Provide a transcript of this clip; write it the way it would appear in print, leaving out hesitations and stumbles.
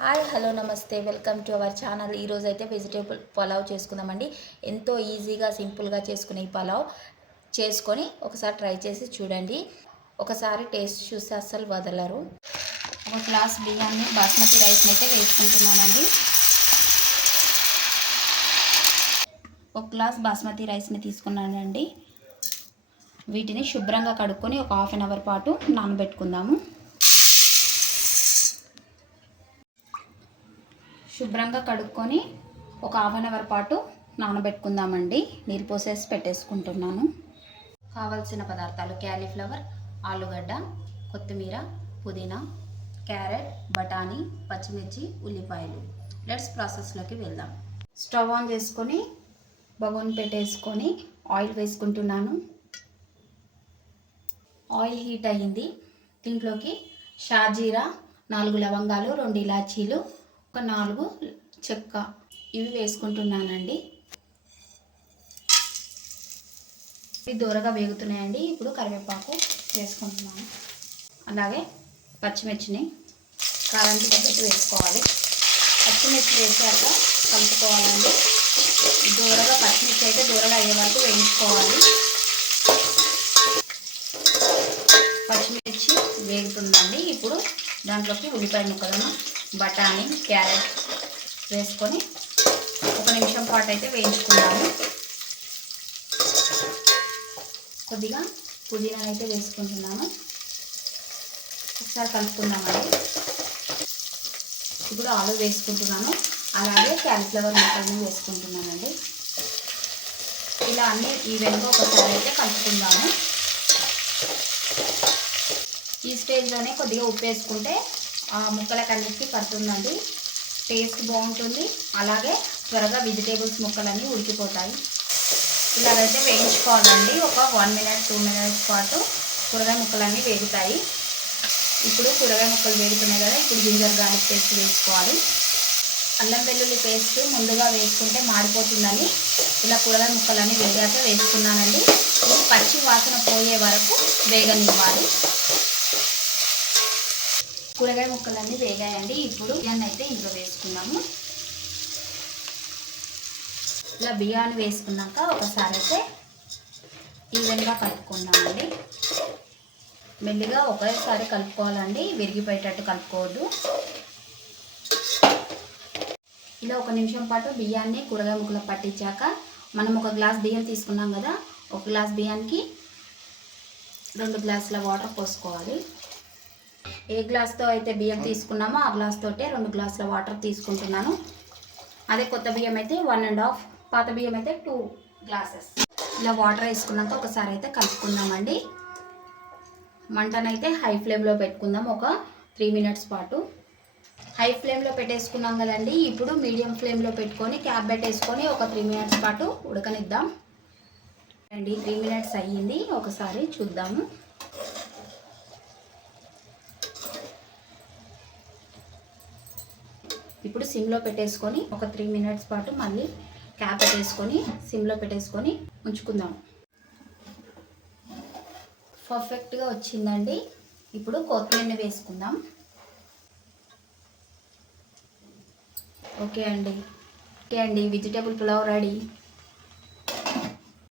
Hi hello నమస్తే welcome to our channel. ఈరోజు అయితే వెజిటేబుల్ పలావ్ చేసుకుందామండి. ఎంతో ఈజీగా సింపుల్గా చేసుకునే ఈ పలావ్ చేసుకొని ఒకసారి ట్రై చేసి చూడండి. ఒకసారి టేస్ట్ చూస్తే అస్సలు వదలరు. ఒక గ్లాస్ బియ్యాన్ని బాస్మతి రైస్ని అయితే వేసుకుంటున్నానండి. ఒక గ్లాస్ బాస్మతి రైస్ని తీసుకున్నానండి. వీటిని శుభ్రంగా కడుక్కొని ఒక హాఫ్ అన్ అవర్ పాటు నానబెట్టుకుందాము. శుభ్రంగా కడుక్కొని ఒక హాఫ్ అన్ అవర్ పాటు నానబెట్టుకుందామండి. నీరు పోసేసి పెట్టేసుకుంటున్నాను. కావలసిన పదార్థాలు: క్యాలీఫ్లవర్, ఆలుగడ్డ, కొత్తిమీర, పుదీనా, క్యారెట్, బఠానీ, పచ్చిమిర్చి, ఉల్లిపాయలు. లెట్స్ ప్రాసెస్లోకి వెళ్దాం. స్టవ్ ఆన్ చేసుకొని బగోన్ పెట్టేసుకొని ఆయిల్ వేసుకుంటున్నాను. ఆయిల్ హీట్ అయ్యింది. దీంట్లోకి షాజీరా, 4 లవంగాలు, 2 ఇలాచీలు, ఒక 4 చెక్క ఇవి వేసుకుంటున్నానండి. ఇవి దూరగా వేగుతున్నాయండి. ఇప్పుడు కరివేపాకు వేసుకుంటున్నాను. అలాగే పచ్చిమిర్చిని కారానికి తగ్గట్టు వేసుకోవాలి. పచ్చిమిర్చి వేసాక కలుపుకోవాలండి. దూరగా పచ్చిమిర్చి అయితే దూరగా అయ్యే వరకు వేయించుకోవాలి. పచ్చిమిర్చి వేగుతుందండి. ఇప్పుడు దాంట్లోకి ఉల్లిపాయ ముక్కలను, బఠానీ, క్యారెట్ వేసుకొని 1 నిమిషం పాటు అయితే వేయించుకుందాము. కొద్దిగా పుదీనా అయితే వేసుకుంటున్నాను. ఒకసారి కలుపుకుందామండి. ఇప్పుడు ఆలు వేసుకుంటున్నాను. అలాగే క్యాలీఫ్లవర్ ముక్కలను వేసుకుంటున్నానండి. ఇలా అన్నీ ఈవెన్గా ఒకసారి అయితే కలుపుకుందాము. ఈ స్టేజ్లోనే కొద్దిగా ఉప్పు వేసుకుంటే ఆ ముక్కలకన్నిటికీ పడుతుందండి. టేస్ట్ బాగుంటుంది. అలాగే త్వరగా వెజిటేబుల్స్ ముక్కలన్నీ ఉడికిపోతాయి. ఇలాగైతే వేయించుకోవాలండి. ఒక 1 మినిట్ 2 మినిట్స్ పాటు కూరగాయ ముక్కలన్నీ వేగుతాయి. ఇప్పుడు కూరగాయ ముక్కలు వేగుతున్నాయి కదా, ఇప్పుడు జింజర్ గార్లిక్ పేస్ట్ వేసుకోవాలి. అల్లం వెల్లుల్లి పేస్ట్ ముందుగా వేసుకుంటే మాడిపోతుందని ఇలా కూరగాయ ముక్కలన్నీ వేగాక వేసుకున్నానండి. ఇది పచ్చి వాసన పోయే వరకు వేగనివ్వాలి. కూరగాయ ముక్కలన్నీ వేగాయండి. ఇప్పుడు బియ్యాన్ని అయితే ఇందులో వేసుకున్నాము. ఇలా బియ్యాన్ని వేసుకున్నాక ఒకసారి అయితే ఈవెన్గా కలుపుకుందామండి. మెల్లిగా ఒకేసారి కలుపుకోవాలండి. విరిగిపోయేటట్టు కలుపుకోవద్దు. ఇలా 1 నిమిషం పాటు బియ్యాన్ని కూరగాయ ముక్కలు పట్టించాక మనం 1 గ్లాస్ బియ్యం తీసుకున్నాం కదా, 1 గ్లాస్ బియ్యానికి 2 గ్లాసుల వాటర్ పోసుకోవాలి. ఏ గ్లాస్తో అయితే బియ్యం తీసుకున్నామో ఆ గ్లాస్ తోటే 2 గ్లాసుల వాటర్ తీసుకుంటున్నాను. అదే కొత్త బియ్యం అయితే 1.5, పాత బియ్యం అయితే 2 గ్లాసెస్. ఇలా వాటర్ వేసుకున్నాక ఒకసారి అయితే కలుపుకుందామండి. మంటనైతే హై ఫ్లేమ్లో పెట్టుకుందాం ఒక 3 మినిట్స్ పాటు. హై ఫ్లేమ్లో పెట్టేసుకున్నాం కదండి. ఇప్పుడు మీడియం ఫ్లేమ్లో పెట్టుకొని క్యాప్ పెట్టేసుకొని ఒక 3 మినిట్స్ పాటు ఉడకనిద్దాం అండి. 3 మినిట్స్ అయ్యింది. ఒకసారి చూద్దాము. ఇప్పుడు సిమ్లో పెట్టేసుకొని ఒక 3 మినిట్స్ పాటు మళ్ళీ క్యాప్ పెట్టేసుకొని సిమ్లో పెట్టేసుకొని ఉంచుకుందాం. పర్ఫెక్ట్గా వచ్చిందండి. ఇప్పుడు కొత్తిమీరని వేసుకుందాం. ఓకే అండి వెజిటేబుల్ పులావ్ రెడీ.